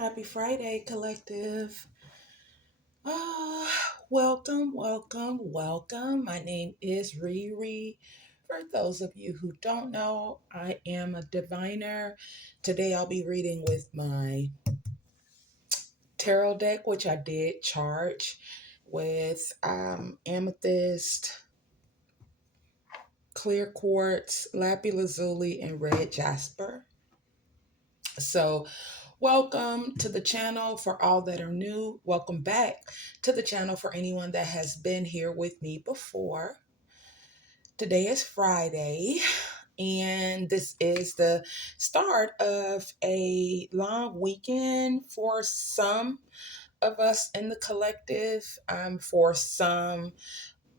Happy Friday, collective. Ah, welcome, welcome, welcome. My name is Riri. For those of you who don't know, I am a diviner. Today I'll be reading with my tarot deck, which I did charge with amethyst, clear quartz, lapis lazuli, and red jasper. So, welcome to the channel for all that are new. Welcome back to the channel for anyone that has been here with me before. Today is Friday, and this is the start of a long weekend for some of us in the collective. For some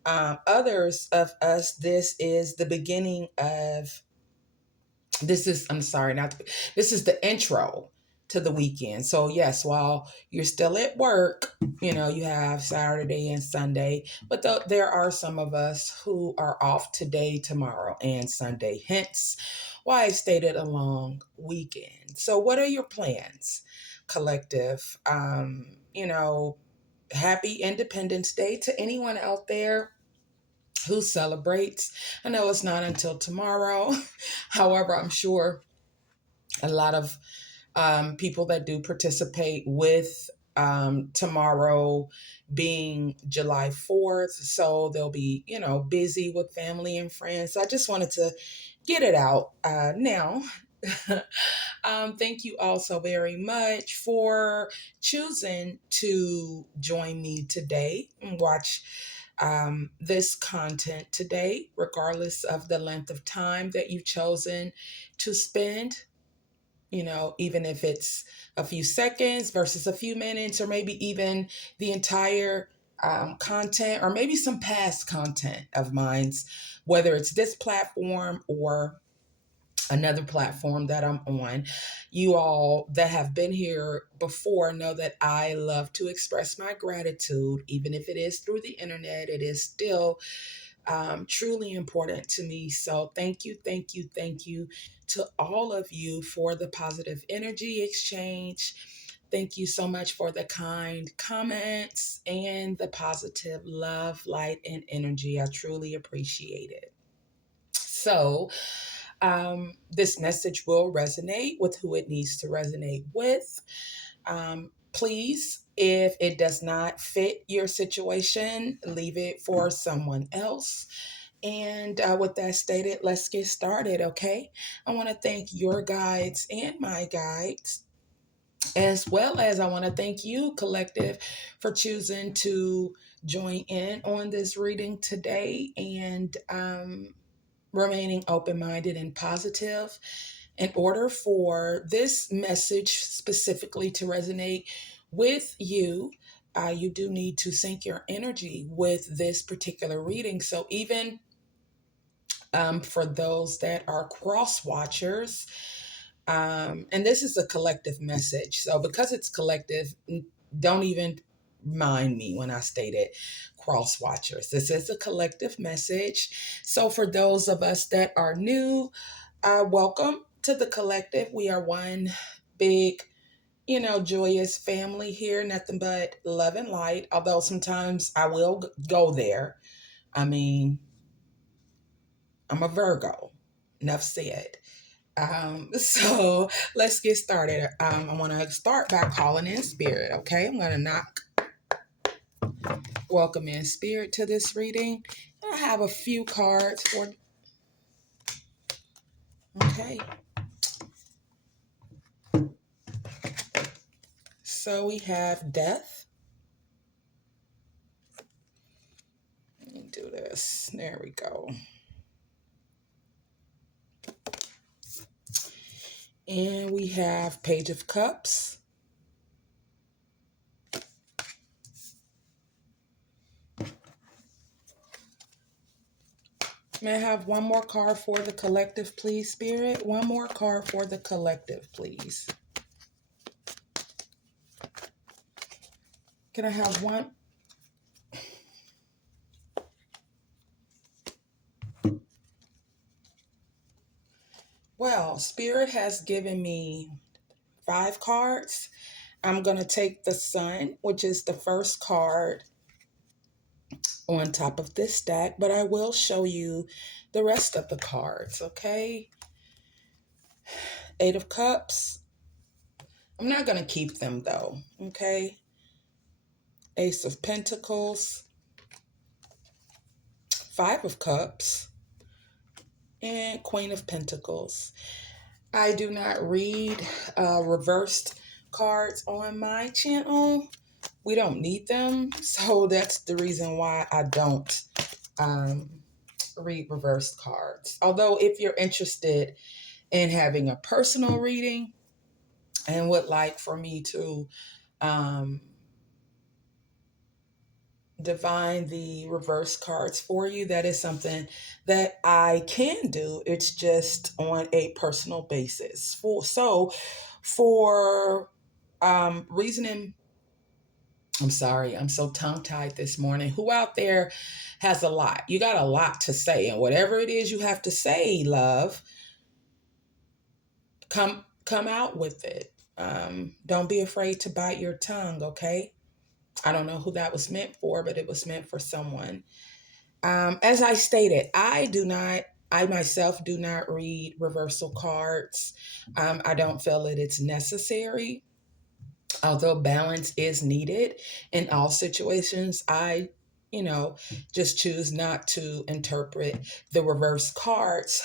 others of us, this is the beginning of I'm sorry, this is the intro to the weekend. So yes, while you're still at work, you have Saturday and Sunday, but there are some of us who are off today, tomorrow, and Sunday. Hence why I stated a long weekend. So what are your plans, collective? Happy Independence Day to anyone out there who celebrates. I know it's not until tomorrow. However, I'm sure a lot of people that do participate with tomorrow being July 4th. So they'll be, busy with family and friends. So I just wanted to get it out now. Thank you all so very much for choosing to join me today and watch this content today, regardless of the length of time that you've chosen to spend. Even if it's a few seconds versus a few minutes, or maybe even the entire content, or maybe some past content of mine's, whether it's this platform or another platform that I'm on. You all that have been here before know that I love to express my gratitude, even if it is through the internet. It is still truly important to me. So thank you, thank you, thank you to all of you for the positive energy exchange. Thank you so much for the kind comments and the positive love, light, and energy. I truly appreciate it. So, this message will resonate with who it needs to resonate with. Please, if it does not fit your situation, leave it for someone else. And with that stated, let's get started, okay? I want to thank your guides and my guides, as well as I want to thank you, collective, for choosing to join in on this reading today and remaining open minded and positive. In order for this message specifically to resonate with you, you do need to sync your energy with this particular reading. So, even for those that are cross watchers, and this is a collective message. So, because it's collective, don't even mind me when I stated cross watchers. This is a collective message. So, for those of us that are new, welcome to the collective. We are one big, joyous family here. Nothing but love and light. Although sometimes I will go there. I mean, I'm a Virgo. Enough said. So let's get started. I want to start by calling in spirit. Okay, I'm going to welcome in spirit to this reading. I have a few cards for. Okay. So we have death. Let me do this. There we go. And we have Page of Cups. May I have one more card for the collective, please, Spirit? One more card for the collective, please. Can I have one? Well, Spirit has given me 5 cards. I'm going to take the Sun, which is the first card on top of this stack, but I will show you the rest of the cards, okay? Eight of Cups. I'm not going to keep them though, okay? Ace of Pentacles, Five of Cups, and Queen of Pentacles. I do not read reversed cards on my channel. We don't need them, so that's the reason why I don't read reversed cards. Although if you're interested in having a personal reading and would like for me to divine the reverse cards for you, that is something that I can do. It's just on a personal basis. For reasoning, I'm sorry, I'm so tongue tied this morning. Who out there has a lot? You got a lot to say, and whatever it is you have to say, love, come out with it. Don't be afraid to bite your tongue, okay? I don't know who that was meant for, but it was meant for someone. As I stated, I myself do not read reversal cards. I don't feel that it's necessary. Although balance is needed in all situations, I, just choose not to interpret the reverse cards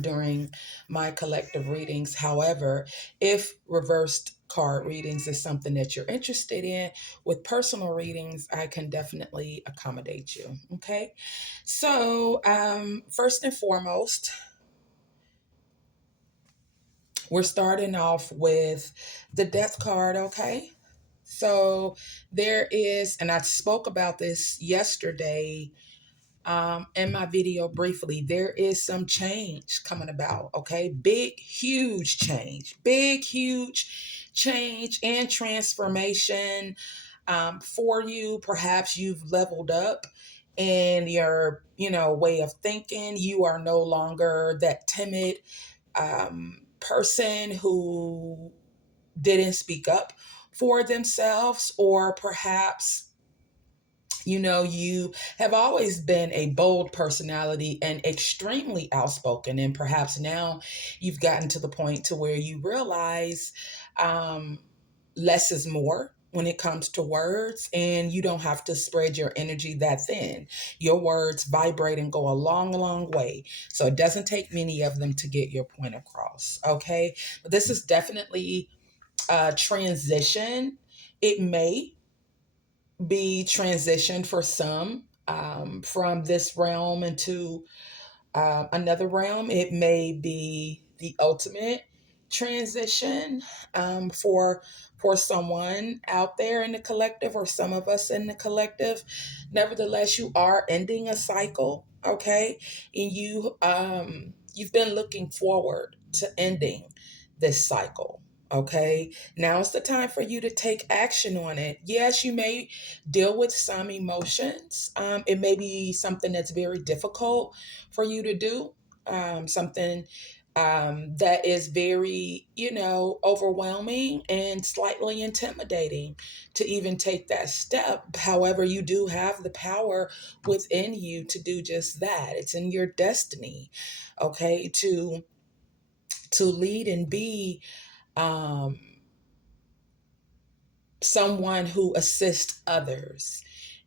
during my collective readings. However, if reversed card readings is something that you're interested in with personal readings, I can definitely accommodate you. Okay. So, first and foremost, we're starting off with the Death card. Okay. So there is, and I spoke about this yesterday in my video briefly, there is some change coming about, okay? Big, huge change and transformation for you. Perhaps you've leveled up in your, way of thinking. You are no longer that timid person who didn't speak up for themselves, or perhaps you have always been a bold personality and extremely outspoken, and perhaps now you've gotten to the point to where you realize less is more when it comes to words, and you don't have to spread your energy that thin. Your words vibrate and go a long way, so it doesn't take many of them to get your point across, okay? But this is definitely transition. It may be transitioned for some from this realm into another realm. It may be the ultimate transition for someone out there in the collective, or some of us in the collective. Nevertheless, you are ending a cycle, okay? And you've been looking forward to ending this cycle. Okay, now is the time for you to take action on it. Yes, you may deal with some emotions. It may be something that's very difficult for you to do, something that is very, overwhelming and slightly intimidating to even take that step. However, you do have the power within you to do just that. It's in your destiny, okay, to lead and be um, someone who assists others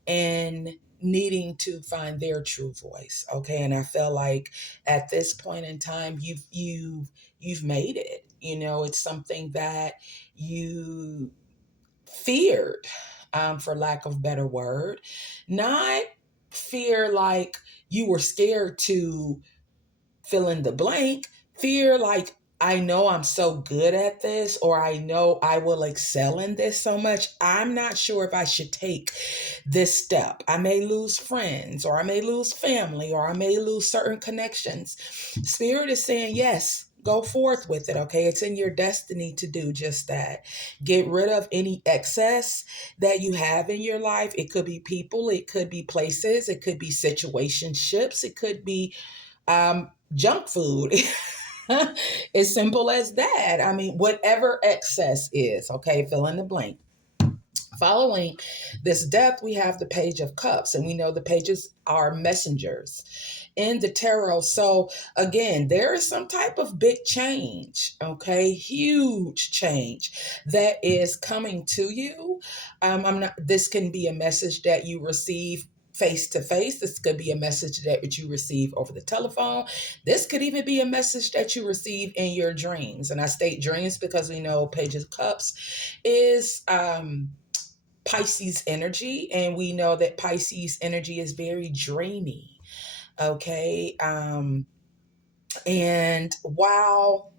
and needing to find their true voice, okay? And I feel like at this point in time, you've made it. It's something that you feared, for lack of better word. Not fear like you were scared to fill in the blank. Fear like, I know I'm so good at this, or I know I will excel in this so much. I'm not sure if I should take this step. I may lose friends, or I may lose family, or I may lose certain connections. Spirit is saying, yes, go forth with it, okay? It's in your destiny to do just that. Get rid of any excess that you have in your life. It could be people, it could be places, it could be situationships, it could be junk food. As simple as that. I mean, whatever excess is, okay, fill in the blank. Following this death, we have the Page of Cups, and we know the pages are messengers in the tarot. So again, there is some type of big change, okay, huge change that is coming to you. I'm not. This can be a message that you receive face to face. This could be a message that you receive over the telephone. This could even be a message that you receive in your dreams. And I state dreams because we know Page of Cups is Pisces energy, and we know that Pisces energy is very dreamy. Okay. And while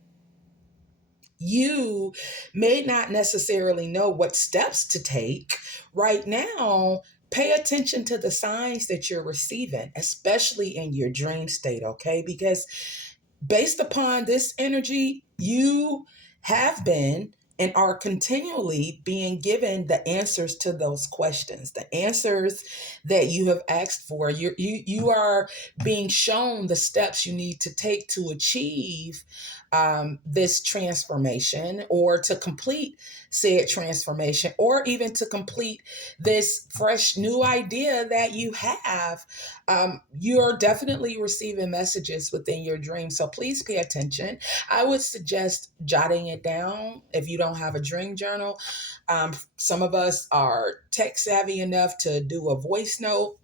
you may not necessarily know what steps to take right now, pay attention to the signs that you're receiving, especially in your dream state. Okay. Because based upon this energy, you have been and are continually being given the answers to those questions, the answers that you have asked for. You are being shown the steps you need to take to achieve this transformation, or to complete said transformation, or even to complete this fresh new idea that you have. You're definitely receiving messages within your dream. So please pay attention. I would suggest jotting it down if you don't have a dream journal. Some of us are tech savvy enough to do a voice note.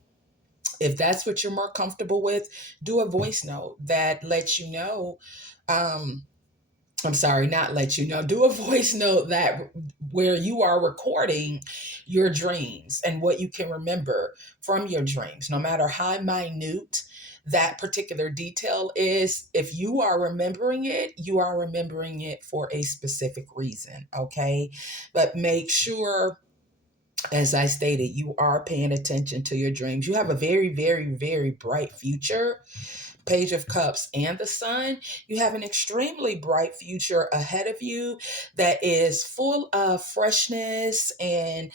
If that's what you're more comfortable with, do a voice note that lets you know. I'm sorry, not let you know. Do a voice note that where you are recording your dreams and what you can remember from your dreams, no matter how minute that particular detail is. If you are remembering it, you are remembering it for a specific reason. Okay. But make sure, as I stated, you are paying attention to your dreams. You have a very, very, very bright future. Page of Cups and the Sun, you have an extremely bright future ahead of you that is full of freshness and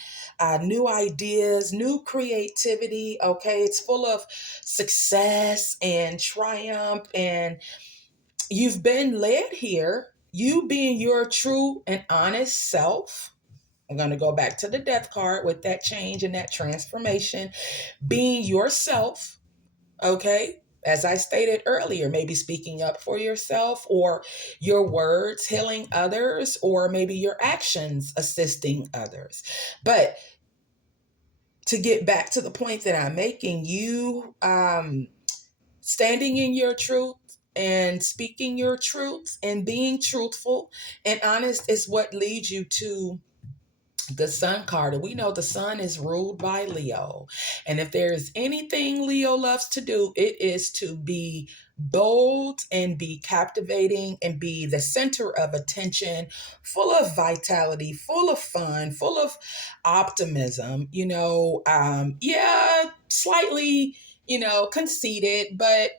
new ideas, new creativity. Okay, it's full of success and triumph, and you've been led here. You being your true and honest self. I'm going to go back to the death card with that change and that transformation. Being yourself, okay, as I stated earlier, maybe speaking up for yourself, or your words healing others, or maybe your actions assisting others. But to get back to the point that I'm making, you standing in your truth and speaking your truth and being truthful and honest is what leads you to the Sun card. And we know the Sun is ruled by Leo. And if there is anything Leo loves to do, it is to be bold and be captivating and be the center of attention, full of vitality, full of fun, full of optimism. Yeah, slightly, conceited, but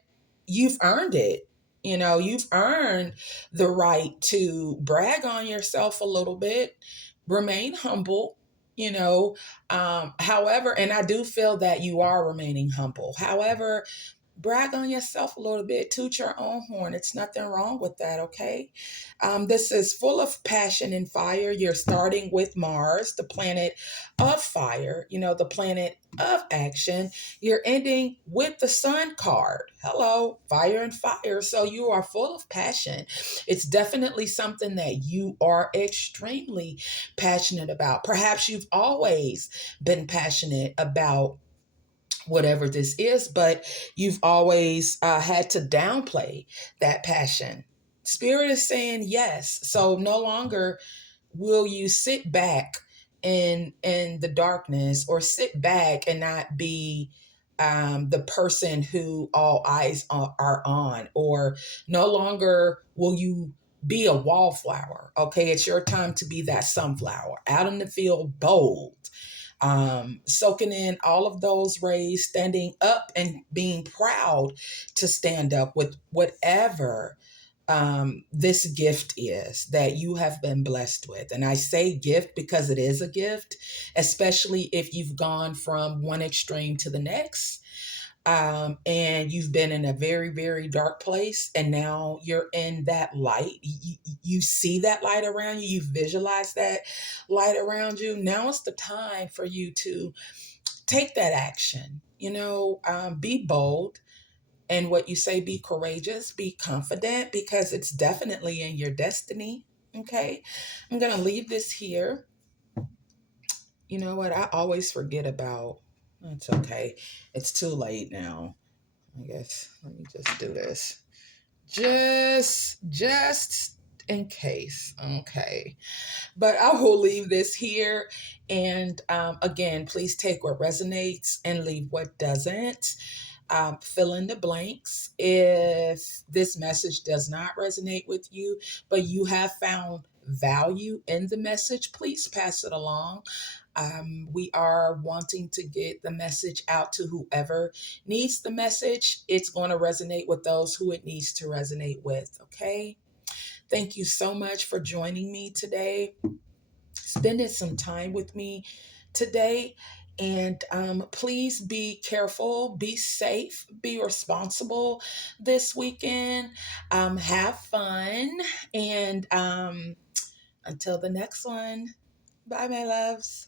you've earned it. You've earned the right to brag on yourself a little bit, remain humble, however, and I do feel that you are remaining humble. However, brag on yourself a little bit, toot your own horn. It's nothing wrong with that, okay? This is full of passion and fire. You're starting with Mars, the planet of fire, the planet of action. You're ending with the Sun card. Hello, fire and fire. So you are full of passion. It's definitely something that you are extremely passionate about. Perhaps you've always been passionate about whatever this is, but you've always had to downplay that passion. Spirit is saying yes. So no longer will you sit back in the darkness, or sit back and not be the person who all eyes are on, or no longer will you be a wallflower. Okay, it's your time to be that sunflower out in the field, bold, soaking in all of those rays, standing up and being proud to stand up with whatever this gift is that you have been blessed with. And I say gift because it is a gift, especially if you've gone from one extreme to the next. and you've been in a very, very dark place, and now you're in that light. You see that light around you, you visualize that light around you. Now it's the time for you to take that action. Be bold. And what you say, be courageous, be confident, because it's definitely in your destiny. Okay. I'm going to leave this here. You know what? I always forget about. It's okay. It's too late now. I guess let me just do this. Just in case. Okay. But I will leave this here. And again, please take what resonates and leave what doesn't. Fill in the blanks. If this message does not resonate with you, but you have found value in the message, please pass it along. We are wanting to get the message out to whoever needs the message. It's going to resonate with those who it needs to resonate with. Okay. Thank you so much for joining me today, spending some time with me today. And please be careful, be safe, be responsible this weekend. Have fun. And until the next one, bye, my loves.